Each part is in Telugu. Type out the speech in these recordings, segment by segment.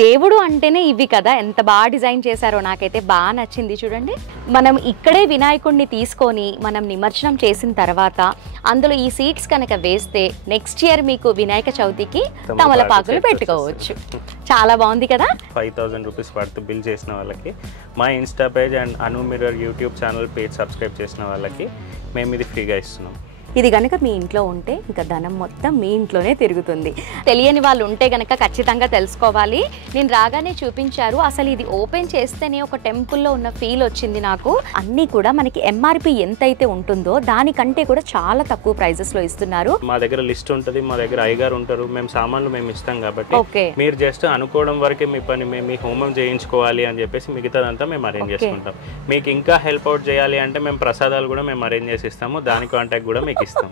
దేవుడు అంటేనే ఇవి కదా, ఎంత బాగా డిజైన్ చేశారో, నాకైతే బాగా నచ్చింది. చూడండి, మనం ఇక్కడే వినాయకుడిని తీసుకొని మనం నిమజ్జనం చేసిన తర్వాత అందులో ఈ సీడ్స్ కనుక వేస్తే నెక్స్ట్ ఇయర్ మీకు వినాయక చవితికి తమలపాకులు పెట్టుకోవచ్చు. చాలా బాగుంది కదా. 5000 రూపీస్ పడుతూ బిల్ చేసిన వాళ్ళకి, మా Insta page and Anu mirror YouTube channel page subscribe చేసిన వాళ్ళకి మేము ఇది ఫ్రీగా ఇస్తున్నాం. ఇది కనుక మీ ఇంట్లో ఉంటే ఇంకా ధనం మొత్తం మీ ఇంట్లోనే తిరుగుతుంది. తెలియని వాళ్ళు ఉంటే కనుక ఖచ్చితంగా తెలుసుకోవాలి. నేను రాగానే చూపించారు, అసలు ఇది ఓపెన్ చేస్తేనే ఒక టెంపుల్లో ఉన్న ఫీల్ వచ్చింది నాకు. అన్నీ కూడా మనకి ఎంఆర్పి ఎంతైతే ఉంటుందో దానికంటే కూడా చాలా తక్కువ ప్రైజెస్లో ఇస్తున్నారు. మా దగ్గర లిస్ట్ ఉంటుంది, మా దగ్గర అయ్యగారు ఉంటారు, మేము సామాన్లు మేము ఇస్తాం కాబట్టి మీరు జస్ట్ అనుకోవడం వరకే మీ పని. మేము మీ హోమం చేయించుకోవాలి అని చెప్పేసి మిగతాదంతా మేము అరేంజ్ చేసుకుంటాం. మీకు ఇంకా హెల్ప్ అవుట్ చేయాలి అంటే మేము ప్రసాదాలు కూడా మేము అరేంజ్ చేసి ఇస్తాము, దాని కాంటాక్ట్ కూడా మీకు ఇస్తాం.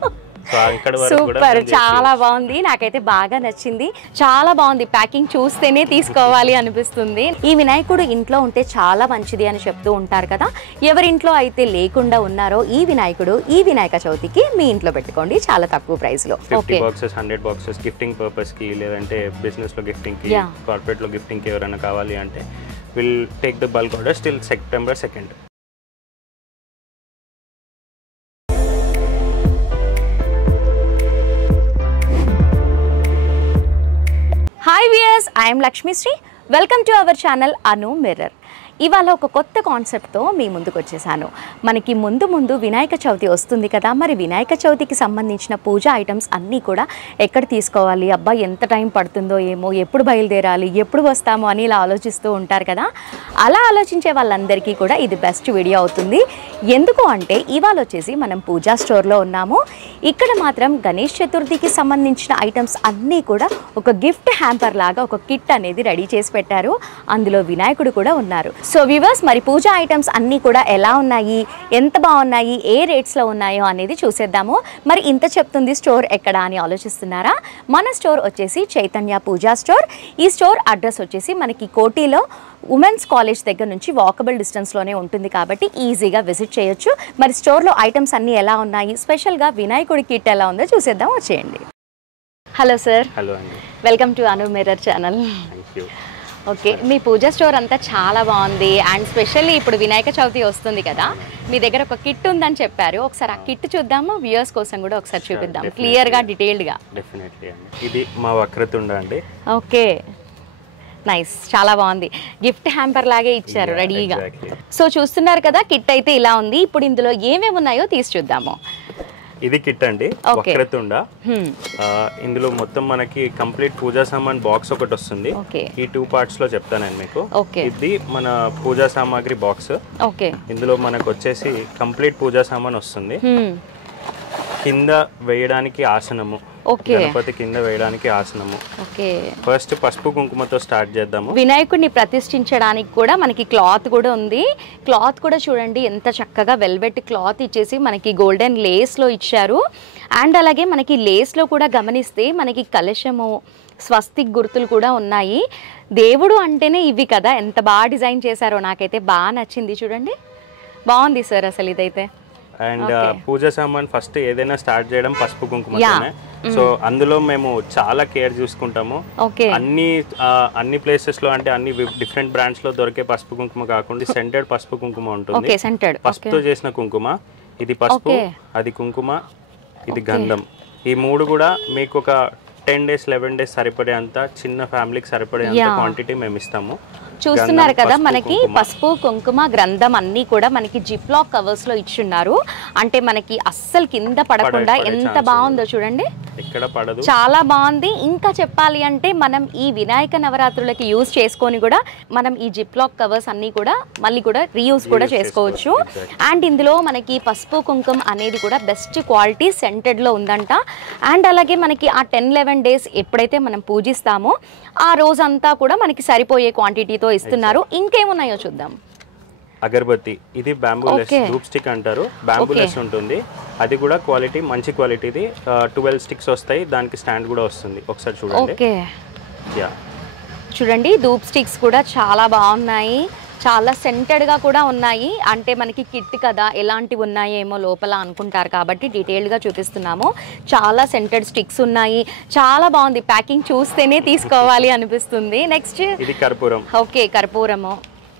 సూపర్, చాలా బాగుంది, నాకైతే బాగా నచ్చింది. చాలా బాగుంది, ప్యాకింగ్ చూస్తేనే తీసుకోవాలి అనిపిస్తుంది. ఈ వినాయకుడు ఇంట్లో ఉంటే చాలా మంచిది అని చెప్తూ ఉంటారు కదా. ఎవరింట్లో అయితే లేకుండా ఉన్నారో ఈ వినాయకుడు ఈ వినాయక చవితికి మీ ఇంట్లో పెట్టుకోండి చాలా తక్కువ ప్రైస్ లో. 50 బాక్సెస్ 100 బాక్సెస్ గిఫ్టింగ్ పర్పస్ కి, లేదంటే బిజినెస్ లో గిఫ్టింగ్ కి, కార్పొరేట్ లో గిఫ్టింగ్ కి ఎవరైనా కావాలి అంటే will take the bulk order still September 2nd. Hi viewers, I'm Lakshmisri. Welcome to our channel Anu mirror. ఇవాళ ఒక కొత్త కాన్సెప్ట్తో మీ ముందుకు వచ్చేసాను. మనకి ముందు వినాయక చవితి వస్తుంది కదా. మరి వినాయక చవితికి సంబంధించిన పూజా ఐటమ్స్ అన్నీ కూడా ఎక్కడ తీసుకోవాలి, అబ్బా ఎంత టైం పడుతుందో ఏమో, ఎప్పుడు బయలుదేరాలి, ఎప్పుడు వస్తామో అని ఇలా ఆలోచిస్తూ ఉంటారు కదా. అలా ఆలోచించే వాళ్ళందరికీ కూడా ఇది బెస్ట్ వీడియో అవుతుంది. ఎందుకు అంటే ఇవాళ వచ్చేసి మనం పూజా స్టోర్లో ఉన్నాము. ఇక్కడ మాత్రం గణేష్ చతుర్థికి సంబంధించిన ఐటమ్స్ అన్నీ కూడా ఒక గిఫ్ట్ హ్యాంపర్ లాగా ఒక కిట్ అనేది రెడీ చేసి పెట్టారు. అందులో వినాయకుడు కూడా ఉన్నారు. సో వ్యూవర్స్, మరి పూజా ఐటమ్స్ అన్నీ కూడా ఎలా ఉన్నాయి, ఎంత బాగున్నాయి, ఏ రేట్స్లో ఉన్నాయో అనేది చూసేద్దాము. మరి ఇంత చెప్తుంది స్టోర్ ఎక్కడ అని ఆలోచిస్తున్నారా? మన స్టోర్ వచ్చేసి చైతన్య పూజా స్టోర్. ఈ స్టోర్ అడ్రస్ వచ్చేసి మనకి కోటిలో ఉమెన్స్ కాలేజ్ దగ్గర నుంచి వాకబుల్ డిస్టెన్స్లోనే ఉంటుంది కాబట్టి ఈజీగా విజిట్ చేయొచ్చు. మరి స్టోర్లో ఐటమ్స్ అన్నీ ఎలా ఉన్నాయి, స్పెషల్గా వినాయకుడి కిట్ ఎలా ఉందో చూసేద్దాం, వచ్చేయండి. Hello sir. హలో అండి, welcome to Anu mirror channel. Thank you. Okay, మీ పూజా స్టోర్ అంతా చాలా బాగుంది. అండ్ స్పెషల్లీ ఇప్పుడు వినాయక చవితి వస్తుంది కదా, మీ దగ్గర ఒక కిట్ ఉందని చెప్పారు. ఒకసారి ఆ కిట్ చూద్దాము, వ్యూయర్స్ కోసం కూడా ఒకసారి చూపిద్దాం క్లియర్గా, డీటెయిల్డ్గా. డెఫినెట్లీ అండి, ఇది మా వక్రతుండ అండి. ఓకే, నైస్, చాలా బాగుంది. గిఫ్ట్ హ్యాంపర్ లాగే ఇచ్చారు రెడీగా. సో చూస్తున్నారు కదా, కిట్ అయితే ఇలా ఉంది. ఇప్పుడు ఇందులో ఏమేమి ఉన్నాయో తీసి చూద్దాము. ఇది కిట్ అండి, వక్రతుండ. ఇందులో మొత్తం మనకి కంప్లీట్ పూజా సామాన్ బాక్స్ ఒకటి వస్తుంది. ఈ 2 parts లో చెప్తానండి మీకు. ఇది మన పూజా సామాగ్రి బాక్స్. ఇందులో మనకు వచ్చేసి కంప్లీట్ పూజా సామాన్ వస్తుంది. కింద వేయడానికి ఆసనము, గణపతి కింద వేయడానికి ఆసనము. ఫస్ట్ పసుపు కుంకుమతో స్టార్ట్ చేద్దాము. వినాయకుడిని ప్రతిష్ఠించడానికి కూడా మనకి క్లాత్ కూడా ఉంది. క్లాత్ కూడా చూడండి ఎంత చక్కగా వెల్వెట్ క్లాత్ ఇచ్చేసి మనకి గోల్డెన్ లేస్ లో ఇచ్చారు. అండ్ అలాగే మనకి లేస్ లో కూడా గమనిస్తే మనకి కలశము, స్వస్తిక్ గుర్తులు కూడా ఉన్నాయి. దేవుడు అంటేనే ఇవి కదా, ఎంత బాగా డిజైన్ చేశారో, నాకైతే బాగా నచ్చింది. చూడండి, బాగుంది సార్ అసలు ఇదైతే. అండ్ పూజా సామాన్ ఫస్ట్ ఏదైనా స్టార్ట్ చేయడం పసుపు కుంకుమతోనే. సో అందులో మేము చాలా కేర్ చూసుకుంటాము. అన్ని ప్లేసెస్ లో, అంటే అన్ని డిఫరెంట్ బ్రాండ్స్ లో దొరికే పసుపు కుంకుమ కాకుండా సెంటెడ్ పసుపు కుంకుమ ఉంటుంది. పసుపుతో చేసిన కుంకుమ. ఇది పసుపు, అది కుంకుమ, ఇది గంధం. ఈ 3 కూడా మీకు ఒక 10 days 11 days సరిపడే అంత, చిన్న ఫ్యామిలీకి సరిపడే అంత క్వాంటిటీ మేము ఇస్తాము. చూస్తున్నారు కదా, మనకి పసుపు కుంకుమ గ్రంథం అన్నీ కూడా మనకి జిప్లాక్ కవర్స్ లో ఇచ్చున్నారు. అంటే మనకి అస్సలు కింద పడకుండా ఎంత బాగుందో చూడండి, చాలా బాగుంది. ఇంకా చెప్పాలి అంటే మనం ఈ వినాయక నవరాత్రులకి యూజ్ చేసుకొని కూడా మనం ఈ జిప్లాక్ కవర్స్ అన్నీ కూడా మళ్ళీ కూడా రీయూజ్ కూడా చేసుకోవచ్చు. అండ్ ఇందులో మనకి పసుపు కుంకుమ అనేది కూడా బెస్ట్ క్వాలిటీ సెంటెడ్ లో ఉందంట. అండ్ అలాగే మనకి ఆ 10-11 days ఎప్పుడైతే మనం పూజిస్తామో ఆ రోజంతా కూడా మనకి సరిపోయే క్వాంటిటీతో ఇస్తున్నారు. ఇంకేమున్నాయో చూద్దాం. అగరబత్తి, ఇది బ్యాంబూలెస్ ధూప్ స్టిక్ అంటారు. బ్యాంబూలెస్ ఉంటుంది, అది కూడా క్వాలిటీ మంచి క్వాలిటీది. 12 sticks వస్తాయి, దానికి స్టాండ్ కూడా వస్తుంది. ఒకసారి చూడండి. చూడండి, ధూప్ స్టిక్స్ కూడా చాలా బాగున్నాయి. చాలా సెంటెడ్గా కూడా ఉన్నాయి. అంటే మనకి కిట్ కదా, ఎలాంటివి ఉన్నాయేమో లోపల అనుకుంటారు కాబట్టి డీటెయిల్డ్గా చూపిస్తున్నాము. చాలా సెంటెడ్ స్టిక్స్ ఉన్నాయి. చాలా బాగుంది, ప్యాకింగ్ చూస్తేనే తీసుకోవాలి అనిపిస్తుంది. నెక్స్ట్ ఇది కర్పూరం. ఓకే, కర్పూరము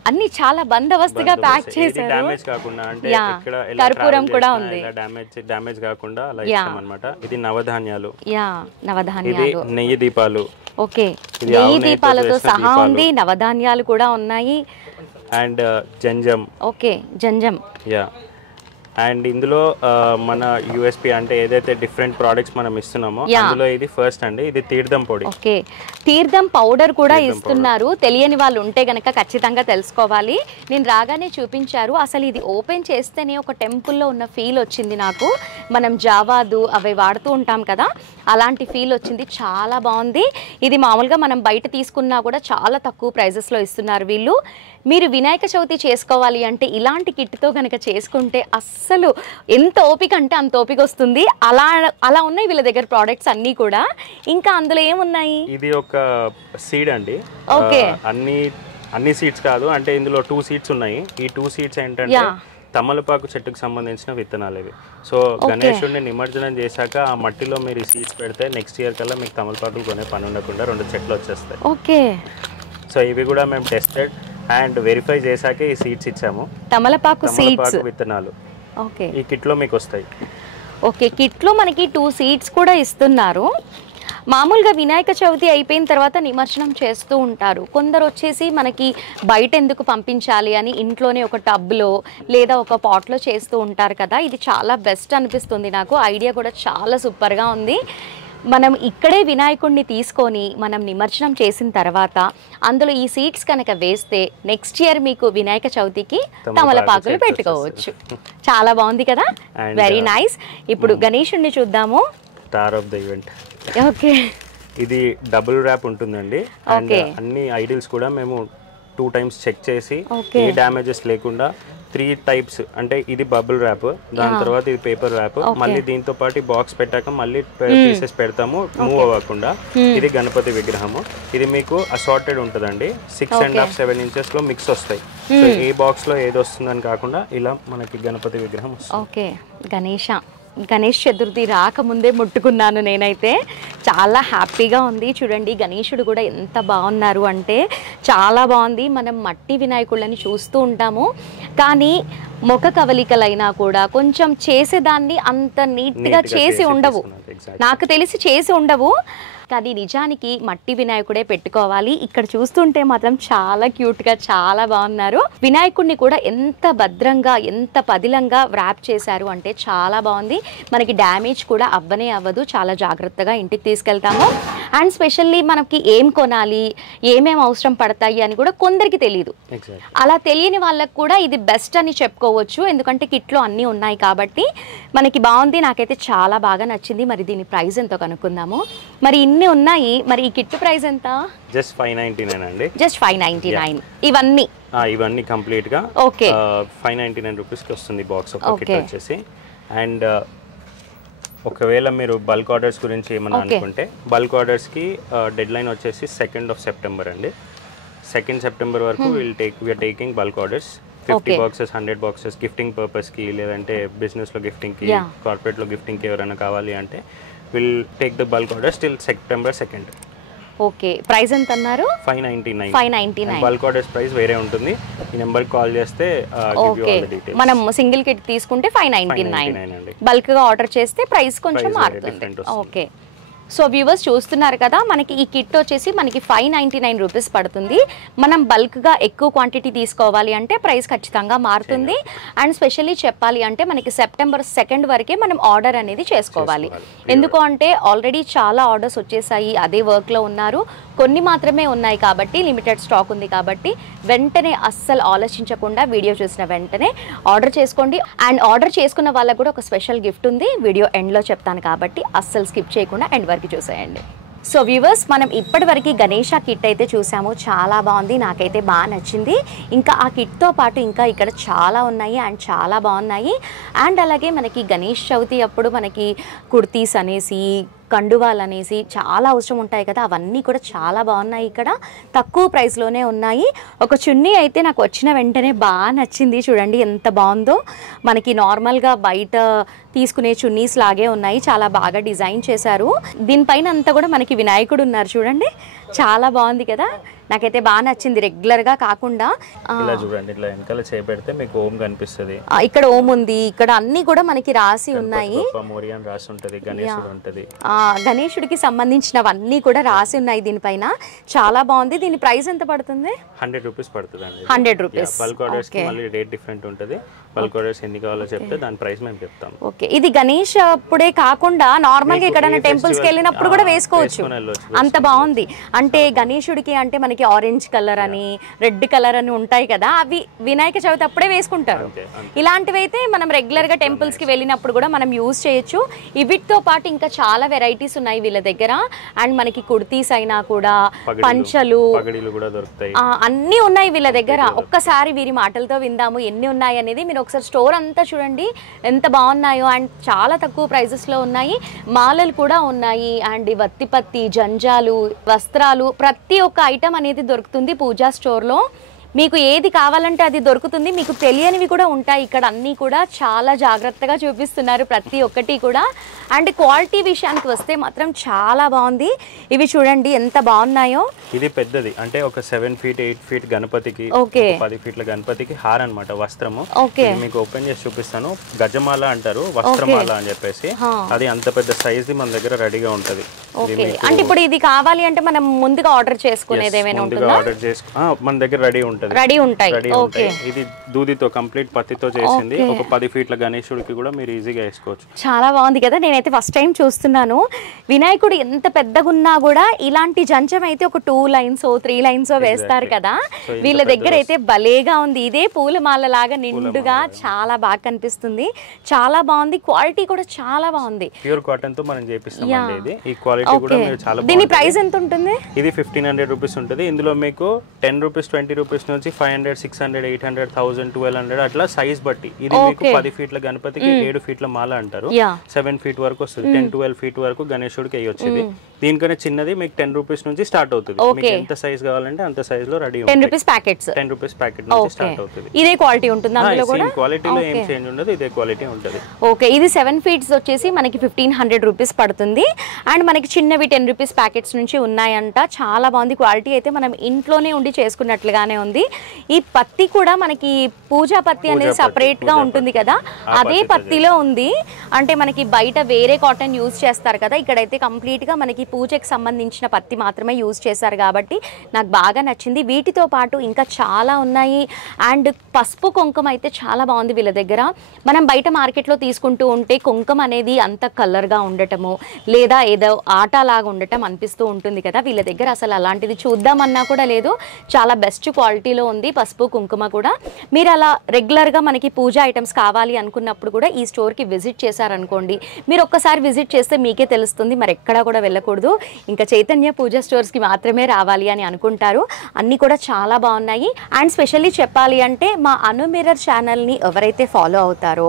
అన్ని చాలా బందోబస్తుగా ప్యాక్ చేశారు. డ్యామేజ్ కాకుండా అంటే ఇక్కడ కర్పూరం కూడా ఉంది. డ్యామేజ్ కాకుండా అలా ఇస్తాం అన్నమాట. ఇది నవధాన్యాలు. నవధాన్యాలు. ఇది నెయ్యి దీపాలు. ఓకే, నెయ్యి దీపాలతో సహా ఉంది. నవధాన్యాలు కూడా ఉన్నాయి. అండ్ జంజం. ఓకే, జంజం. యా, అండ్ ఇందులో మన యూఎస్పీ అంటే ఏదైతే డిఫరెంట్ ప్రోడక్ట్స్ మనం ఇస్తున్నామో అందులో ఇది ఫస్ట్ అండి. ఇది తీర్థం పొడి. ఓకే, తీర్థం పౌడర్ కూడా ఇస్తున్నారు. తెలియని వాళ్ళు ఉంటే గనక ఖచ్చితంగా తెలుసుకోవాలి. నేను రాగానే చూపించారు. అసలు ఇది ఓపెన్ చేస్తేనే ఒక టెంపుల్లో ఉన్న ఫీల్ వచ్చింది నాకు. మనం జావాదు అవి వాడుతూ ఉంటాం కదా, అలాంటి ఫీల్ వచ్చింది. చాలా బాగుంది. ఇది మామూలుగా మనం బయట తీసుకున్నా కూడా చాలా తక్కువ ప్రైజెస్లో ఇస్తున్నారు వీళ్ళు. మీరు వినాయక చవితి చేసుకోవాలి అంటే ఇలాంటి కిట్తో కనుక చేసుకుంటే అస్సలు ఎంత ఓపిక అంటే అంత ఓపిక వస్తుంది. అలా ఉన్నాయి వీళ్ళ దగ్గర ప్రోడక్ట్స్ అన్నీ కూడా. ఇంకా అందులో ఏమున్నాయి? ఇది ఒక సీడ్ అండి. ఓకే, అన్ని సీడ్స్ కాదు, అంటే ఇందులో 2 సీడ్స్ ఉన్నాయి. ఈ 2 సీడ్స్ ఏంటంటే తమలపాకు చెట్టుకు సంబంధించిన విత్తనాలు ఇవి. సో గణేశుడిని నిమజ్జనం చేశాక ఆ మట్టిలో మీరు ఈ సీడ్స్ పెడితే నెక్స్ట్ ఇయర్ కల్లా మీకు తమలపాకులు కొనే పని ఉండకుండా 2 చెట్లు వచ్చేస్తాయి. ఓకే, సో ఇవి కూడా మేము టెస్టెడ్ అండ్ వెరిఫై చేశాకే ఈ సీడ్స్ ఇచ్చాము. తమలపాకు విత్తనాలు ఓకే ఈ కిట్లో మీకు వస్తాయి. ఓకే, కిట్లో మనకి 2 సీడ్స్ కూడా ఇస్తున్నారు. మామూలుగా వినాయక చవితి అయిపోయిన తర్వాత నిమజ్జనం చేస్తూ ఉంటారు. కొందరు వచ్చేసి మనకి బయట ఎందుకు పంపించాలి అని ఇంట్లోనే ఒక టబ్లో లేదా ఒక పాట్లో చేస్తూ ఉంటారు కదా. ఇది చాలా బెస్ట్ అనిపిస్తుంది నాకు. ఐడియా కూడా చాలా సూపర్గా ఉంది. మనం ఇక్కడే వినాయకుడిని తీసుకొని మనం నిమజ్జనం చేసిన తర్వాత అందులో ఈ సీడ్స్ కనుక వేస్తే నెక్స్ట్ ఇయర్ మీకు వినాయక చవితికి తమలపాకులు పెట్టుకోవచ్చు. చాలా బాగుంది కదా, వెరీ నైస్. ఇప్పుడు గణేశుడిని చూద్దాము. Star of the event. Okay, ఇది డబుల్ ర్యాప్ ఉంటుందండి. అండ్ అన్ని ఐడిల్స్ కూడా మేము 2 times చెక్ చేసి ఏ డ్యామేజెస్ లేకుండా 3 types అంటే ఇది బబుల్ ర్యాప్, దాని తర్వాత ఇది పేపర్ ర్యాప్, మళ్ళీ దీంతో పాటు బాక్స్ పెట్టాక మళ్ళీ పీసెస్ పెడతాము మూవ్ అవ్వకుండా. ఇది గణపతి విగ్రహము. ఇది మీకు అసార్టెడ్ ఉంటుందండి. 6.5 7 inches లో మిక్స్ వస్తాయి. సో ఏ బాక్స్ లో ఏది వస్తుందని కాకుండా ఇలా మనకి గణపతి విగ్రహం వస్తుంది. ఓకే, గణేష్ చతుర్థి రాకముందే ముట్టుకున్నాను నేనైతే. చాలా హ్యాపీగా ఉంది. చూడండి గణేశుడు కూడా ఎంత బాగున్నారు అంటే చాలా బాగుంది. మనం మట్టి వినాయకుళ్ళని చూస్తూ ఉంటాము కానీ ముఖ కవలికలైనా కూడా కొంచెం చేసేదాన్ని అంత నీట్గా చేసి ఉండవు, నాకు తెలిసి చేసి ఉండవు. కానీ నిజానికి మట్టి వినాయకుడే పెట్టుకోవాలి. ఇక్కడ చూస్తుంటే మాత్రం చాలా క్యూట్గా చాలా బాగున్నారు. వినాయకుడిని కూడా ఎంత భద్రంగా ఎంత పదిలంగా వ్రాప్ చేశారు అంటే చాలా బాగుంది. మనకి డ్యామేజ్ కూడా అవ్వనే అవ్వదు. చాలా జాగ్రత్తగా ఇంటికి తీసుకెళ్తాము. అండ్ స్పెషల్లీ మనకి ఏం కొనాలి ఏమేమి అవసరం పడతాయి అని కూడా కొందరికి తెలియదు. అలా తెలియని వాళ్ళకు కూడా ఇది బెస్ట్ అని చెప్పుకోవచ్చు. ఎందుకంటే కిట్లో అన్నీ ఉన్నాయి కాబట్టి మనకి బాగుంది. నాకైతే చాలా బాగా నచ్చింది. మరి దీని ప్రైస్ ఎంతో కనుక్కుందాము. మరి ఇన్ని ఉన్నాయి, మరి ఈ కిట్ ప్రైస్ ఎంత? జస్ట్ 599 అండి. జస్ట్ 599 ఇవన్నీ కంప్లీట్ గా. ఓకే, 599 రూపీస్ కి వస్తుంది బాక్స్ ఒక కిట్ వచ్చేసి. అండ్ ఒకవేళ మీరు బల్క్ ఆర్డర్స్ గురించి ఏమన్నా అనుకుంటే బల్క్ ఆర్డర్స్ కి డెడ్ లైన్ వచ్చేసి 2nd of September అండి. 2nd September వరకు we're taking bulk orders. 50 boxes 100 boxes gifting purpose కి లేదంటే బిజినెస్ లో గిఫ్టింగ్ కి కార్పొరేట్ లో గిఫ్టింగ్ కి ఎవరైనా కావాలి అంటే will take the bulk orders till September 2nd. Okay, price ఎంత అన్నారు? 599. బల్క్ ఆర్డర్స్ ప్రైస్ వేరే ఉంటుంది. ఈ నెంబర్ కాల్ చేస్తే మనం సింగిల్ కిట్ తీసుకుంటే 599, బల్క్ గా ఆర్డర్ చేస్తే ప్రైస్ కొంచెం మారుతుంది. ఓకే, సో వ్యూవర్స్ చూస్తున్నారు కదా, మనకి ఈ కిట్ వచ్చేసి మనకి 599 రూపీస్ పడుతుంది. మనం బల్క్గా ఎక్కువ క్వాంటిటీ తీసుకోవాలి అంటే ప్రైస్ ఖచ్చితంగా మారుతుంది. అండ్ స్పెషల్లీ చెప్పాలి అంటే మనకి September 2nd వరకే మనం ఆర్డర్ అనేది చేసుకోవాలి. ఎందుకు అంటే ఆల్రెడీ చాలా ఆర్డర్స్ వచ్చేసాయి, అదే వర్క్లో ఉన్నారు, కొన్ని మాత్రమే ఉన్నాయి కాబట్టి లిమిటెడ్ స్టాక్ ఉంది కాబట్టి వెంటనే అస్సలు ఆలోచించకుండా వీడియో చూసిన వెంటనే ఆర్డర్ చేసుకోండి. అండ్ ఆర్డర్ చేసుకున్న వాళ్ళకు కూడా ఒక స్పెషల్ గిఫ్ట్ ఉంది, వీడియో ఎండ్లో చెప్తాను కాబట్టి అస్సలు స్కిప్ చేయకుండా ఎండ్ వరకు చూసేయండి. సో వ్యూవర్స్, మనం ఇప్పటివరకు గణేష కిట్ అయితే చూసాము, చాలా బాగుంది, నాకైతే బాగా నచ్చింది. ఇంకా ఆ కిట్తో పాటు ఇంకా ఇక్కడ చాలా ఉన్నాయి అండ్ చాలా బాగున్నాయి. అండ్ అలాగే మనకి గణేష్ చవితి అప్పుడు మనకి కుర్తీస్ అనేసి కండువాలు అనేసి చాలా అవసరం ఉంటాయి కదా, అవన్నీ కూడా చాలా బాగున్నాయి. ఇక్కడ తక్కువ ప్రైస్లోనే ఉన్నాయి. ఒక చున్నీ అయితే నాకు వచ్చిన వెంటనే బాగా నచ్చింది. చూడండి ఎంత బాగుందో. మనకి నార్మల్గా బయట తీసుకునే చున్నీస్ లాగే ఉన్నాయి, చాలా బాగా డిజైన్ చేశారు. దీనిపైన అంతా కూడా మనకి వినాయకుడు ఉన్నారు చూడండి, చాలా బాగుంది కదా. నాకైతే బాగా నచ్చింది. రెగ్యులర్గా కాకుండా ఇలా చూడండి, ఇట్లా వెనకాల చేపెడితే మీకు ఓం కనిపిస్తుంది. ఇక్కడ ఓం ఉంది, ఇక్కడ అన్ని కూడా మనకి రాసి ఉన్నాయి. రాసి ఉంటుంది, గణేశుడు ఉంటుంది. గణేశుడికి సంబంధించినవన్నీ కూడా రాసి ఉన్నాయి దీనిపైన. చాలా బాగుంది. దీని ప్రైస్ ఎంత పడుతుంది? 100 రూపీస్ పడుతుంది అండి. 100 రూపీస్. బల్క్ ఆర్డర్స్ కి మళ్ళీ రేట్ డిఫరెంట్ ఉంటుంది. బల్క్ ఆర్డర్స్ ఎన్ని కావాలో చెప్తే దాని ప్రైస్ మేము చెప్తాం. ఓకే, ఇది గణేష్ అప్పుడే కాకుండా నార్మల్ గా ఎక్కడైనా టెంపుల్స్ కి వెళ్ళినప్పుడు కూడా వేసుకోవచ్చు. అంత బాగుంది. అంటే గణేశుడికి అంటే మనకి ఆరెంజ్ కలర్ అని రెడ్ కలర్ అని ఉంటాయి కదా, అవి వినాయక చవితి అప్పుడే వేసుకుంటారు. ఇలాంటివి అయితే మనం రెగ్యులర్ గా టెంపుల్స్ కి వెళ్ళినప్పుడు కూడా మనం యూజ్ చేయొచ్చు. వీటితో పాటు ఇంకా చాలా వెరైటీస్ ఉన్నాయి వీళ్ళ దగ్గర. అండ్ మనకి కుర్తీస్ అయినా కూడా, పంచలు అన్నీ ఉన్నాయి వీళ్ళ దగ్గర. ఒక్కసారి వీరి మాటలతో విందాము ఎన్ని ఉన్నాయి అనేది. మీరు ఒకసారి స్టోర్ అంతా చూడండి ఎంత బాగున్నాయో. అండ్ చాలా తక్కువ ప్రైజెస్ లో ఉన్నాయి. మాలలు కూడా ఉన్నాయి. అండ్ వత్తిపత్తి, జంజాలు, వస్త్రాలు, ప్రతి ఒక్క ఐటమ్ అనేది దొరుకుతుంది పూజా స్టోర్ లో. మీకు ఏది కావాలంటే అది దొరుకుతుంది. మీకు తెలియనివి కూడా ఉంటాయి ఇక్కడ. అన్నీ కూడా చాలా జాగ్రత్తగా చూపిస్తున్నారు ప్రతి ఒక్కటి కూడా. అండ్ క్వాలిటీ విషయానికి వస్తే మాత్రం చాలా బాగుంది. ఇవి చూడండి ఎంత బాగున్నాయో. ఇది పెద్దది, అంటే ఒక 7 feet 8 feet గణపతికి, 10 feet గణపతికి హార్ అన్నమాట, వస్త్రము. మీకు ఓపెన్ చేసి చూపిస్తాను. గజమాల అంటారు, వస్త్రమాల అని చెప్పేసి. అది అంత పెద్ద సైజ్ మన దగ్గర రెడీగా ఉంటది. అంటే ఇప్పుడు ఇది కావాలి అంటే మనం ముందుగా ఆర్డర్ చేసుకునేది ఏమైనా ఉంటుందా? ఆర్డర్ చేసుకో మన దగ్గర రెడీ ఉంటుంది. రెడీ ఉంటాయి. ఓకే, ఇది దూదితో కంప్లీట్ పత్తితో చేసింది. ఒక 10 feet గణేశుడికి కూడా మీరు ఈజీగా వేసుకోవచ్చు. చాలా బాగుంది కదా. నేనైతే ఫస్ట్ టైం చూస్తున్నాను. వినాయకుడు ఎంత పెద్దగా ఉన్నా కూడా ఇలాంటి జంచం అయితే ఒక 2 lines 3 lines వేస్తారు కదా. వీళ్ళ దగ్గర అయితే భలేగా ఉంది. ఇదే పూలమాల లాగా నిండుగా చాలా బాగా కనిపిస్తుంది. చాలా బాగుంది. క్వాలిటీ కూడా చాలా బాగుంది. ప్యూర్ కాటన్ తో మనం చేపిస్తామండి ఇది. ఈ క్వాలిటీ కూడా మీరు చాలా దీని ప్రైస్ ఎంత ఉంటుంది? ఇది 1500 రూపీస్ ఉంటుంది. ఇందులో మీకు 10 రూపీస్ 20 రూపీస్ నుంచి 500 600 800 1000 1200 అట్లా సైజ్ బట్టి. ఇది మీకు 10 feet గణపతికి 7 feet మాల అంటారు. 7 feet వరకు వస్తుంది. 10-12 feet వరకు గణేశుడికి వేయొచ్చు. ఇది దీనికన్నా చిన్నది మీకు 10 రూపీస్ నుంచి స్టార్ట్ అవుతుంది. మీకు ఎంత సైజ్ కావాలంటే అంత సైజ్ లో రెడీ ఉంటుంది. 10 రూపీస్ ప్యాకెట్స్, 10 రూపీస్ ప్యాకెట్ నుంచి స్టార్ట్ అవుతుంది. ఇదే క్వాలిటీ ఉంటుంది అందులో కూడా. క్వాలిటీలో ఏం చేంజ్ ఉండదు, ఇదే క్వాలిటీ ఉంటుంది. ఓకే, ఇది 7 feet వచ్చేసి మనకి 1500 రూపీస్ పడుతుంది. అండ్ మనకి చిన్నవి 10 రూపీస్ ప్యాకెట్స్ నుంచి ఉన్నాయంట. చాలా బాగుంది. క్వాలిటీ అయితే మనం ఇంట్లోనే ఉండి చేసుకున్నట్లుగానే ఉంది. ఈ పత్తి కూడా మనకి పూజా పత్తి అనేది సపరేట్ గా ఉంటుంది కదా, అదే పత్తిలో ఉంది. అంటే మనకి బయట వేరే కాటన్ యూజ్ చేస్తారు కదా, ఇక్కడైతే కంప్లీట్ గా మనకి పూజకి సంబంధించిన పత్తి మాత్రమే యూజ్ చేశారు కాబట్టి నాకు బాగా నచ్చింది. వీటితో పాటు ఇంకా చాలా ఉన్నాయి. అండ్ పసుపు కుంకుమ అయితే చాలా బాగుంది వీళ్ళ దగ్గర. మనం బయట మార్కెట్లో తీసుకుంటూ ఉంటే కుంకుమ అనేది అంత కలర్గా ఉండటము లేదా ఏదో ఆటలాగా ఉండటం అనిపిస్తూ ఉంటుంది కదా, వీళ్ళ దగ్గర అసలు అలాంటిది చూద్దామన్నా కూడా లేదు. చాలా బెస్ట్ క్వాలిటీలో ఉంది పసుపు కుంకుమ కూడా. మీరు అలా రెగ్యులర్గా మనకి పూజా ఐటమ్స్ కావాలి అనుకున్నప్పుడు కూడా ఈ స్టోర్కి విజిట్ చేశారనుకోండి, మీరు ఒక్కసారి విజిట్ చేస్తే మీకే తెలుస్తుంది, మరి ఎక్కడా కూడా వెళ్ళకూడదు, ఇంకా చైతన్య పూజా స్టోర్స్కి మాత్రమే రావాలి అని అనుకుంటారు. అన్నీ కూడా చాలా బాగున్నాయి. అండ్ స్పెషల్లీ చెప్పాలి అంటే మా అను మిర్రర్ ఛానల్ని ఎవరైతే ఫాలో అవుతారో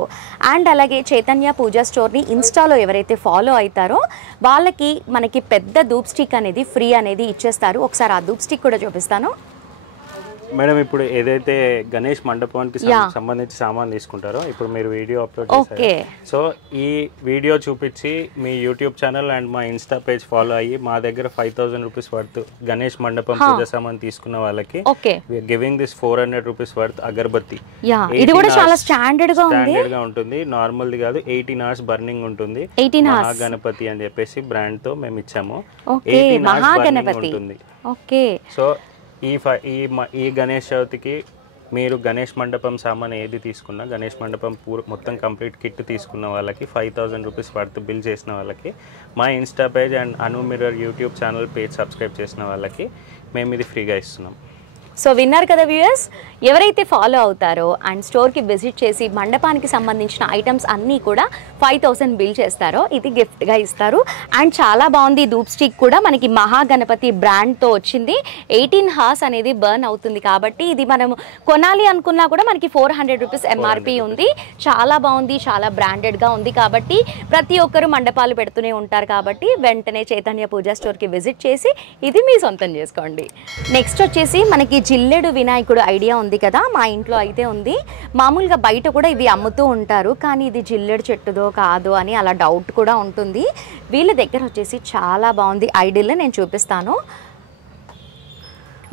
అండ్ అలాగే చైతన్య పూజా స్టోర్ని ఇన్స్టాలో ఎవరైతే ఫాలో అవుతారో వాళ్ళకి మనకి పెద్ద ధూప్ స్టిక్ అనేది ఫ్రీ అనేది ఇచ్చేస్తారు. ఒకసారి ఆ ధూప్ స్టిక్ కూడా చూపిస్తాను. మేడం, ఇప్పుడు ఏదైతే గణేష్ మండపానికి సంబంధించి సామాన్ తీసుకుంటారో ఇప్పుడు మీరు వీడియో అప్లోడ్ చేశారు. సో ఈ వీడియో చూపించి మీ యూట్యూబ్ ఛానల్ అండ్ మా ఇన్స్టా పేజ్ ఫాలో అయ్యి మా దగ్గర 5000 రూపీస్ వర్త్ గణేష్ మండపం పూజ సామాన్ తీసుకున్న వాళ్ళకి గివింగ్ దిస్ 400 రూపీస్ వర్త్ అగరబత్తి. ఇది కూడా చాలా స్టాండర్డ్ గా ఉంటుంది, నార్మల్ ది కాదు. 18 hours బర్నింగ్ ఉంటుంది. మహాగణపతి అని చెప్పేసి బ్రాండ్ తో మేము ఇచ్చాము. 18 hours బర్నింగ్ ఉంటుంది. సో ఈ గణేష్ చవితికి మీరు గణేష్ మండపం సామాన్ ఏది తీసుకున్నా, గణేష్ మండపం మొత్తం కంప్లీట్ కిట్ తీసుకున్న వాళ్ళకి 5000 రూపీస్ వర్త్ బిల్ చేసిన వాళ్ళకి మా Insta page and Anu mirror YouTube channel page subscribe చేసిన వాళ్ళకి మేము ఇది ఫ్రీగా ఇస్తున్నాం. సో విన్నారు కదా వ్యూయర్స్, ఎవరైతే ఫాలో అవుతారో అండ్ స్టోర్కి విజిట్ చేసి మండపానికి సంబంధించిన ఐటమ్స్ అన్నీ కూడా 5000 బిల్ చేస్తారో ఇది గిఫ్ట్గా ఇస్తారు. అండ్ చాలా బాగుంది. ధూప్ స్టిక్ కూడా మనకి మహాగణపతి బ్రాండ్తో వచ్చింది. 18 హార్స్ అనేది బర్న్ అవుతుంది కాబట్టి ఇది మనం కొనాలి అనుకున్నా కూడా మనకి 400 రూపీస్ ఎంఆర్పి ఉంది. చాలా బాగుంది, చాలా బ్రాండెడ్గా ఉంది కాబట్టి ప్రతి ఒక్కరు మండపాలు పెడుతూనే ఉంటారు కాబట్టి వెంటనే చైతన్య పూజా స్టోర్కి విజిట్ చేసి ఇది మీ సొంతం చేసుకోండి. నెక్స్ట్ వచ్చేసి మనకి జిల్లెడు వినాయకుడు ఐడియా ఉంది కదా, మా ఇంట్లో అయితే ఉంది. మామూలుగా బయట కూడా ఇవి అమ్ముతూ ఉంటారు కానీ ఇది జిల్లెడు చెట్టుదో కాదో అని అలా డౌట్ కూడా ఉంటుంది. వీళ్ళ దగ్గర వచ్చేసి చాలా బాగుంది. ఐడియల్ నేను చూపిస్తాను.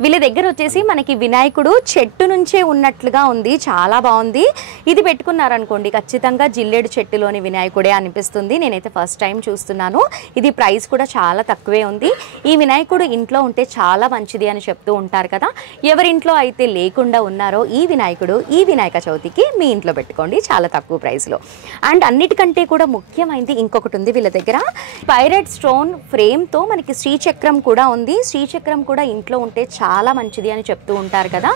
వీళ్ళ దగ్గర వచ్చేసి మనకి వినాయకుడు చెట్టు నుంచే ఉన్నట్లుగా ఉంది. చాలా బాగుంది. ఇది పెట్టుకున్నారనుకోండి ఖచ్చితంగా జిల్లెడు చెట్టులోని వినాయకుడే అనిపిస్తుంది. నేనైతే ఫస్ట్ టైం చూస్తున్నాను. ఇది ప్రైస్ కూడా చాలా తక్కువే ఉంది. ఈ వినాయకుడు ఇంట్లో ఉంటే చాలా మంచిది అని చెప్తూ ఉంటారు కదా, ఎవరింట్లో అయితే లేకుండా ఉన్నారో ఈ వినాయకుడు ఈ వినాయక చవితికి మీ ఇంట్లో పెట్టుకోండి చాలా తక్కువ ప్రైస్లో. అండ్ అన్నిటికంటే కూడా ముఖ్యమైనది ఇంకొకటి ఉంది వీళ్ళ దగ్గర, పైరెట్ స్టోన్ ఫ్రేమ్తో మనకి శ్రీచక్రం కూడా ఉంది. శ్రీచక్రం కూడా ఇంట్లో ఉంటే చాలా మంచిది అని చెప్తూ ఉంటారు కదా,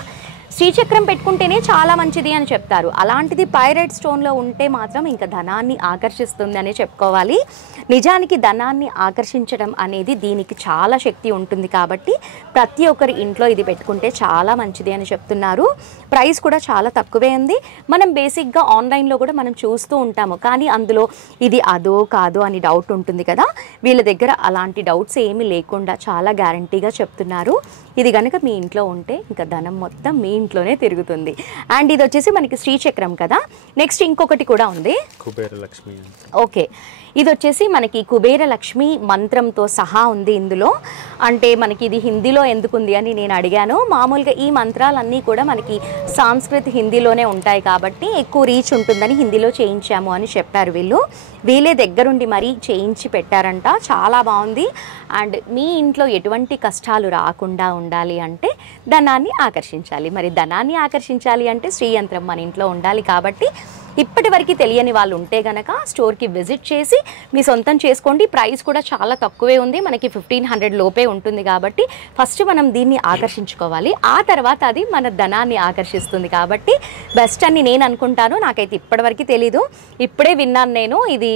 శ్రీచక్రం పెట్టుకుంటేనే చాలా మంచిది అని చెప్తారు. అలాంటిది పైరెట్ స్టోన్లో ఉంటే మాత్రం ఇంకా ధనాన్ని ఆకర్షిస్తుంది అని చెప్పుకోవాలి. నిజానికి ధనాన్ని ఆకర్షించడం అనేది దీనికి చాలా శక్తి ఉంటుంది కాబట్టి ప్రతి ఒక్కరి ఇంట్లో ఇది పెట్టుకుంటే చాలా మంచిది అని చెప్తున్నారు. ప్రైస్ కూడా చాలా తక్కువే ఉంది. మనం బేసిక్గా ఆన్లైన్లో కూడా మనం చూస్తూ ఉంటాము కానీ అందులో ఇది అదో కాదో అని డౌట్ ఉంటుంది కదా, వీళ్ళ దగ్గర అలాంటి డౌట్స్ ఏమీ లేకుండా చాలా గ్యారంటీగా చెప్తున్నారు. ఇది కనుక మీ ఇంట్లో ఉంటే ఇంకా ధనం మొత్తం మీ ఇంట్లోనే తిరుగుతుంది. అండ్ ఇది వచ్చేసి మనకి శ్రీచక్రం కదా. నెక్స్ట్ ఇంకొకటి కూడా ఉంది, కుబేర లక్ష్మి. ఓకే, ఇది వచ్చేసి మనకి కుబేర లక్ష్మి మంత్రంతో సహా ఉంది ఇందులో. అంటే మనకి ఇది హిందీలో ఎందుకు ఉంది అని నేను అడిగాను. మామూలుగా ఈ మంత్రాలన్నీ కూడా మనకి సంస్కృత్ హిందీలోనే ఉంటాయి కాబట్టి ఎక్కువ రీచ్ ఉంటుందని హిందీలో చేయించాము అని చెప్పారు వీళ్ళు. వీళ్ళే దగ్గరుండి మరీ చేయించి పెట్టారంట. చాలా బాగుంది. అండ్ మీ ఇంట్లో ఎటువంటి కష్టాలు రాకుండా ఉండాలి అంటే ధనాన్ని ఆకర్షించాలి. మరి ధనాన్ని ఆకర్షించాలి అంటే శ్రీయంత్రం మన ఇంట్లో ఉండాలి కాబట్టి ఇప్పటి వరకు తెలియని వాళ్ళు ఉంటే గనక స్టోర్కి విజిట్ చేసి మీ సొంతం చేసుకోండి. ప్రైస్ కూడా చాలా తక్కువే ఉంది, మనకి 1500 లోపే ఉంటుంది కాబట్టి ఫస్ట్ మనం దీన్ని ఆకర్షించుకోవాలి. ఆ తర్వాత అది మన ధనాన్ని ఆకర్షిస్తుంది కాబట్టి బెస్ట్ అని నేను అనుకుంటాను. నాకైతే ఇప్పటివరకు తెలీదు, ఇప్పుడే విన్నాను నేను ఇది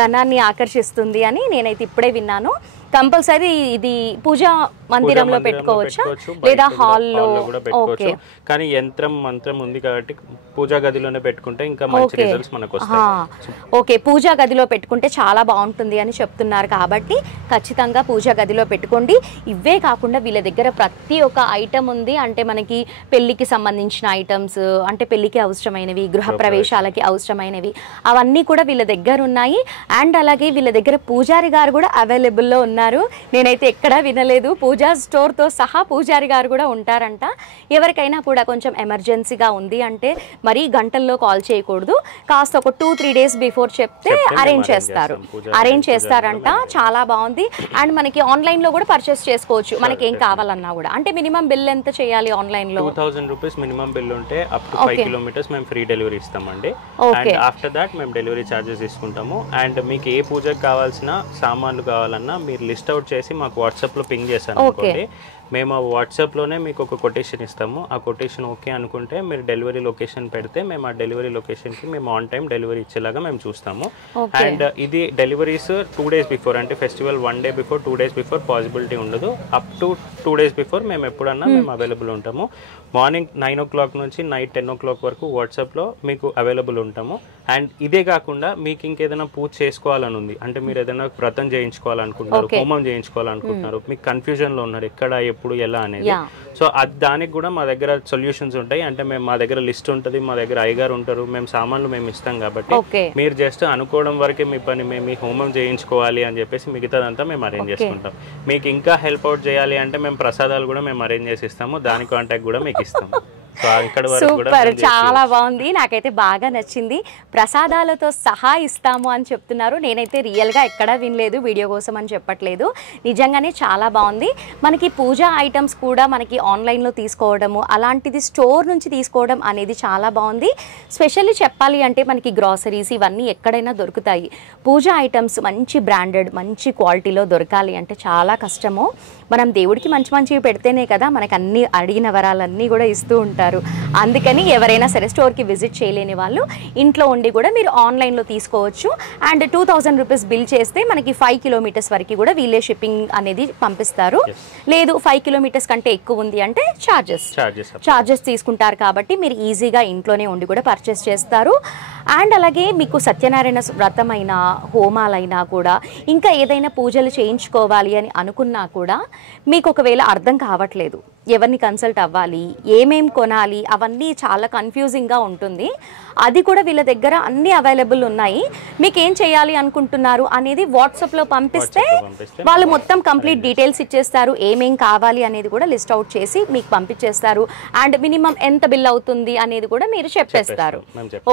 ధనాన్ని ఆకర్షిస్తుంది అని. నేనైతే ఇప్పుడే విన్నాను. కంపల్సరీ ఇది పూజా మందిరంలో పెట్టుకోవచ్చా లేదా హాల్లో కూడా పెట్టుకోవచ్చు. కానీ యంత్రం మంత్రం ఉంది కాబట్టి పూజా గదిలోనే పెట్టుకుంటే ఇంకా మంచి రిజల్ట్స్ మనకు వస్తాయి. ఓకే, పూజా గదిలో పెట్టుకుంటే చాలా బాగుంటుంది అని చెప్తున్నారు కాబట్టి ఖచ్చితంగా పూజా గదిలో పెట్టుకోండి. ఇవే కాకుండా వీళ్ళ దగ్గర ప్రతి ఒక్క ఐటమ్ ఉంది. అంటే మనకి పెళ్లికి సంబంధించిన ఐటమ్స్, అంటే పెళ్లికి అవసరమైనవి, గృహ ప్రవేశాలకి అవసరమైనవి అవన్నీ కూడా వీళ్ళ దగ్గర ఉన్నాయి. అండ్ అలాగే వీళ్ళ దగ్గర పూజారి గారు కూడా అవైలబుల్లో ఉన్నారు. నేనైతే ఎక్కడా వినలేదు. పూజా స్టోర్తో సహా పూజారి గారు కూడా ఉంటారంట. ఎవరికైనా కూడా కొంచెం ఎమర్జెన్సీగా ఉంది అంటే మరీ గంటల్లో కాల్ చేయకూడదు, కాస్త ఒక 2-3 డేస్ బిఫోర్ చెప్తే అరేంజ్ చేస్తారంట. చాలా బాగుంది. అండ్ మనకి ఆన్లైన్లో కూడా పర్చేస్ చేసుకోవచ్చు మనకి ఏం కావాలన్నా కూడా. అంటే మినిమం బిల్ ఎంత చేయాలి ఆన్లైన్లో? 2000 రూపీస్ మినిమం బిల్ ఉంటే అప్ టు 5 కిలోమీటర్స్ మేము ఫ్రీ డెలివరీ ఇస్తామండి. అండ్ ఆఫ్టర్ దాట్ మేము డెలివరీ ఛార్జెస్ తీసుకుంటాము. అండ్ మీకు ఏ పూజకి కావాల్సిన సామాన్లు కావాలన్నా మీరు లిస్ట్ అవుట్ చేసి మాకు వాట్సాప్లో పింగ్ చేశాను అనుకోండి, మేము ఆ వాట్సాప్లోనే మీకు ఒక కొటేషన్ ఇస్తాము. ఆ కొటేషన్ ఓకే అనుకుంటే మీరు డెలివరీ లొకేషన్ పెడితే మేము ఆ డెలివరీ లొకేషన్కి మేము ఆన్ టైం డెలివరీ ఇచ్చేలాగా మేము చూస్తాము. అండ్ ఇది డెలివరీస్ 2 days బిఫోర్, అంటే festival 1 day before 2 days before possibility ఉండదు. అప్ టు 2 days బిఫోర్ మేము ఎప్పుడన్నా మేము అవైలబుల్ ఉంటాము. మార్నింగ్ 9 o'clock నుంచి నైట్ 10 o'clock వరకు వాట్సాప్లో మీకు అవైలబుల్ ఉంటాము. అండ్ ఇదే కాకుండా మీకు ఇంకేదైనా పూజ చేసుకోవాలని ఉంది అంటే మీరు ఏదైనా వ్రతం చేయించుకోవాలనుకుంటున్నారు, హోమం చేయించుకోవాలనుకుంటున్నారు, మీకు కన్ఫ్యూజన్లో ఉన్నారు ఎక్కడ ఎప్పుడు ఎలా అనేది, సో దానికి కూడా మా దగ్గర సొల్యూషన్స్ ఉంటాయి. అంటే మేము మా దగ్గర లిస్ట్ ఉంటుంది, మా దగ్గర అయ్యగారు ఉంటారు, మేము సామాన్లు మేము ఇస్తాం కాబట్టి మీరు జస్ట్ అనుకోవడం వరకే మీ పని. మేము ఈ హోమం చేయించుకోవాలి అని చెప్పేసి మిగతాదంతా మేము అరేంజ్ చేసుకుంటాం. మీకు ఇంకా హెల్ప్ అవుట్ చేయాలి అంటే మేము ప్రసాదాలు కూడా మేము అరేంజ్ చేసి ఇస్తాము, దాని కాంటాక్ట్ కూడా మీకు ఇస్తాము. సో అక్కడ వరకు కూడా సూపర్, చాలా బాగుంది, నాకైతే బాగా నచ్చింది. ప్రసాదాలతో సహా ఇస్తాము అని చెప్తున్నారు. నేనైతే రియల్గా ఎక్కడా వినలేదు, వీడియో కోసం అని చెప్పట్లేదు. నిజంగానే చాలా బాగుంది. మనకి పూజా ఐటమ్స్ కూడా మనకి ఆన్లైన్లో తీసుకోవడము, అలాంటిది స్టోర్ నుంచి తీసుకోవడం అనేది చాలా బాగుంది. స్పెషల్లీ చెప్పాలి అంటే మనకి గ్రాసరీస్ ఇవన్నీ ఎక్కడైనా దొరుకుతాయి. పూజా ఐటమ్స్ మంచి బ్రాండెడ్ మంచి క్వాలిటీలో దొరకాలి అంటే చాలా కష్టము. మనం దేవుడికి మంచి మంచివి పెడితేనే కదా మనకు అన్ని అడిగిన వరాలన్నీ కూడా ఇస్తూ ఉంటారు. అందుకని ఎవరైనా సరే స్టోర్కి విజిట్ చేయలేని వాళ్ళు ఇంట్లో ఉండి కూడా మీరు ఆన్లైన్లో తీసుకోవచ్చు. అండ్ 2000 రూపీస్ బిల్ చేస్తే మనకి 5 కిలోమీటర్స్ వరకు కూడా వీళ్ళే షిప్పింగ్ అనేది పంపిస్తారు. లేదు 5 కిలోమీటర్స్ కంటే ఎక్కువ ఉంది అంటే ఛార్జెస్ తీసుకుంటారు. కాబట్టి మీరు ఈజీగా ఇంట్లోనే ఉండి కూడా పర్చేస్ చేస్తారు. అండ్ అలాగే మీకు సత్యనారాయణ వ్రతమైనా హోమాలైనా కూడా ఇంకా ఏదైనా పూజలు చేయించుకోవాలి అని అనుకున్నా కూడా మీకు ఒకవేళ అర్థం కావట్లేదు, ఎవరిని కన్సల్ట్ అవ్వాలి, ఏమేం కొనాలి, అవన్నీ చాలా కన్ఫ్యూజింగ్గా ఉంటుంది. అది కూడా వీళ్ళ దగ్గర అన్నీ అవైలబుల్ ఉన్నాయి. మీకు ఏం చేయాలి అనుకుంటున్నారు అనేది వాట్సాప్లో పంపిస్తే వాళ్ళు మొత్తం కంప్లీట్ డీటెయిల్స్ ఇచ్చేస్తారు. ఏమేం కావాలి అనేది కూడా లిస్ట్ అవుట్ చేసి మీకు పంపించేస్తారు. అండ్ మినిమం ఎంత బిల్ అవుతుంది అనేది కూడా మీరు చెప్పేస్తారు.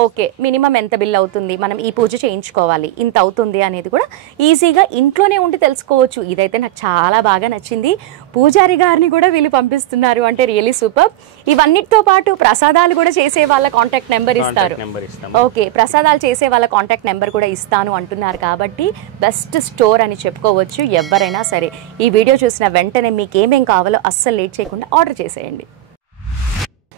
ఓకే, మినిమం ఎంత బిల్ అవుతుంది, మనం ఈ పూజ చేయించుకోవాలి, ఇంత అవుతుంది అనేది కూడా ఈజీగా ఇంట్లోనే ఉండి తెలుసుకోవచ్చు. ఇదైతే నాకు చాలా బాగా నచ్చింది. పూజారి గారిని కూడా వీళ్ళు పంపిస్తున్నారు అంటే రియల్లీ సూపర్. ఇవన్నిటితో పాటు ప్రసాదాలు కూడా చేసే వాళ్ళ కాంటాక్ట్ నెంబర్ ఇస్తారు. ఓకే, ప్రసాదాలు చేసే వాళ్ళ కాంటాక్ట్ నెంబర్ కూడా ఇస్తాను అంటున్నారు. కాబట్టి బెస్ట్ స్టోర్ అని చెప్పుకోవచ్చు. ఎవరైనా సరే ఈ వీడియో చూసిన వెంటనే మీకు ఏమేం కావాలో అస్సలు లేట్ చేయకుండా ఆర్డర్ చేసేయండి.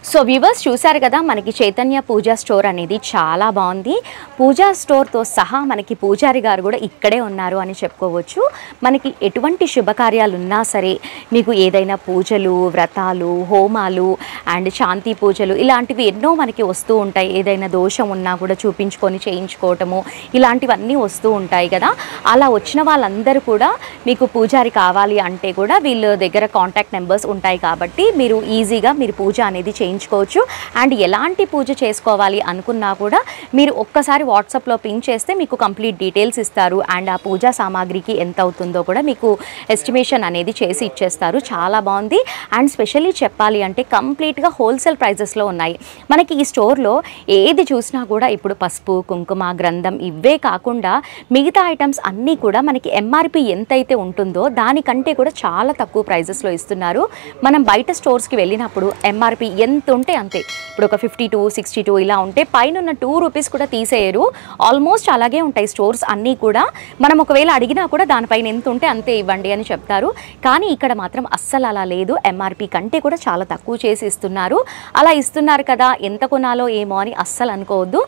సో వ్యూవర్స్ చూసారు కదా, మనకి చైతన్య పూజా స్టోర్ అనేది చాలా బాగుంది. పూజా స్టోర్తో సహా మనకి పూజారి గారు కూడా ఇక్కడే ఉన్నారు అని చెప్పుకోవచ్చు. మనకి ఎటువంటి శుభకార్యాలు ఉన్నా సరే, మీకు ఏదైనా పూజలు, వ్రతాలు, హోమాలు అండ్ శాంతి పూజలు ఇలాంటివి ఎన్నో మనకి వస్తూ ఉంటాయి. ఏదైనా దోషం ఉన్నా కూడా చూపించుకొని చేయించుకోవటము ఇలాంటివన్నీ వస్తూ ఉంటాయి కదా. అలా వచ్చిన వాళ్ళందరూ కూడా మీకు పూజారి కావాలి అంటే కూడా వీళ్ళ దగ్గర కాంటాక్ట్ నెంబర్స్ ఉంటాయి. కాబట్టి మీరు ఈజీగా మీరు పూజ అనేది చేయించుకోవచ్చు. అండ్ ఎలాంటి పూజ చేసుకోవాలి అనుకున్నా కూడా మీరు ఒక్కసారి వాట్సాప్లో పింగ్ చేస్తే మీకు కంప్లీట్ డీటెయిల్స్ ఇస్తారు. అండ్ ఆ పూజా సామాగ్రికి ఎంత అవుతుందో కూడా మీకు ఎస్టిమేషన్ అనేది చేసి ఇచ్చేస్తారు. చాలా బాగుంది. అండ్ స్పెషల్లీ చెప్పాలి అంటే కంప్లీట్గా హోల్సేల్ ప్రైజెస్లో ఉన్నాయి. మనకి ఈ స్టోర్లో ఏది చూసినా కూడా ఇప్పుడు పసుపు, కుంకుమ, గ్రంథం ఇవే కాకుండా మిగతా ఐటమ్స్ అన్నీ కూడా మనకి ఎంఆర్పి ఎంతైతే ఉంటుందో దానికంటే కూడా చాలా తక్కువ ప్రైజెస్లో ఇస్తున్నారు. మనం బయట స్టోర్స్కి వెళ్ళినప్పుడు ఎంఆర్పి ఎంత ఉంటే అంతే, ఇప్పుడు ఒక 52, 62 ఇలా ఉంటే పైన ఉన్న 2 రూపీస్ కూడా తీసేయరు. ఆల్మోస్ట్ అలాగే ఉంటాయి స్టోర్స్ అన్నీ కూడా. మనం ఒకవేళ అడిగినా కూడా దానిపైన ఎంత ఉంటే అంతే ఇవ్వండి అని చెప్తారు. కానీ ఇక్కడ మాత్రం అస్సలు అలా లేదు. ఎంఆర్పి కంటే కూడా చాలా తక్కువ చేసి ఇస్తున్నారు. అలా ఇస్తున్నారు కదా, ఎంత కొనాలో ఏమో అని అస్సలు అనుకోవద్దు.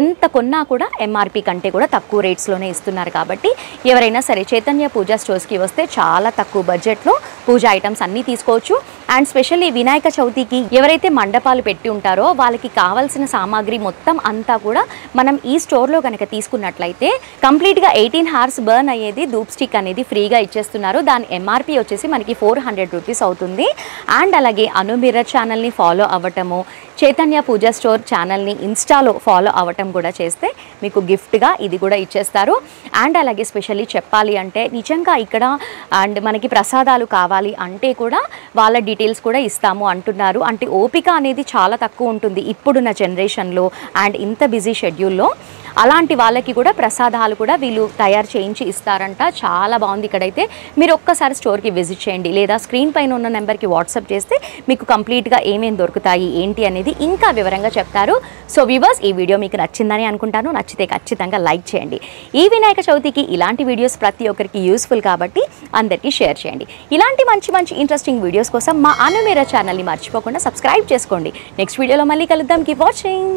ఎంత కొన్నా కూడా ఎంఆర్పి కంటే కూడా తక్కువ రేట్స్లోనే ఇస్తున్నారు. కాబట్టి ఎవరైనా సరే చైతన్య పూజా స్టోర్స్కి వస్తే చాలా తక్కువ బడ్జెట్లో పూజా ఐటమ్స్ అన్నీ తీసుకోవచ్చు. అండ్ స్పెషల్లీ వినాయక చవితికి ఎవరైతే మండపాలు పెట్టి ఉంటారో వాళ్ళకి కావాల్సిన సామాగ్రి మొత్తం అంతా కూడా మనం ఈ స్టోర్లో కనుక తీసుకున్నట్లయితే కంప్లీట్గా 18 hours బర్న్ అయ్యేది ధూప్ స్టిక్ అనేది ఫ్రీగా ఇచ్చేస్తున్నారు. దాని ఎంఆర్పి వచ్చేసి మనకి 400 రూపీస్ అవుతుంది. అండ్ అలాగే అను మిర్రర్ ఛానల్ని ఫాలో అవ్వటము, చైతన్య పూజా స్టోర్ ఛానల్ని ఇన్స్టాలో ఫాలో అవ్వటం కూడా చేస్తే మీకు గిఫ్ట్గా ఇది కూడా ఇచ్చేస్తారు. అండ్ అలాగే స్పెషల్లీ చెప్పాలి అంటే నిజంగా ఇక్కడ అండ్ మనకి ప్రసాదాలు కావాలి అంటే కూడా వాళ్ళ డీటెయిల్స్ కూడా ఇస్తాము అంటున్నారు. అంటే ఓపిక అనేది చాలా తక్కువ ఉంటుంది ఇప్పుడున్న జనరేషన్లో అండ్ ఇంత బిజీ షెడ్యూల్లో. అలాంటి వాళ్ళకి కూడా ప్రసాదాలు కూడా వీళ్ళు తయారు చేయించి ఇస్తారంట. చాలా బాగుంది. ఇక్కడైతే మీరు ఒక్కసారి స్టోర్కి విజిట్ చేయండి, లేదా స్క్రీన్ పైన ఉన్న నెంబర్కి వాట్సాప్ చేస్తే మీకు కంప్లీట్గా ఏమేమి దొరుకుతాయి ఏంటి అనేది ఇంకా వివరంగా చెప్తారు. సో వ్యూవర్స్, ఈ వీడియో మీకు నచ్చిందని అనుకుంటాను. నచ్చితే ఖచ్చితంగా లైక్ చేయండి. ఈ వినాయక చవితికి ఇలాంటి వీడియోస్ ప్రతి ఒక్కరికి యూస్ఫుల్ కాబట్టి అందరికీ షేర్ చేయండి. ఇలాంటి మంచి మంచి ఇంట్రెస్టింగ్ వీడియోస్ కోసం మా అను మిర్రర్ ఛానల్ని మర్చిపోకుండా సబ్స్క్రైబ్ చేసుకోండి. నెక్స్ట్ వీడియోలో మళ్ళీ కలుద్దాం. Keep watching.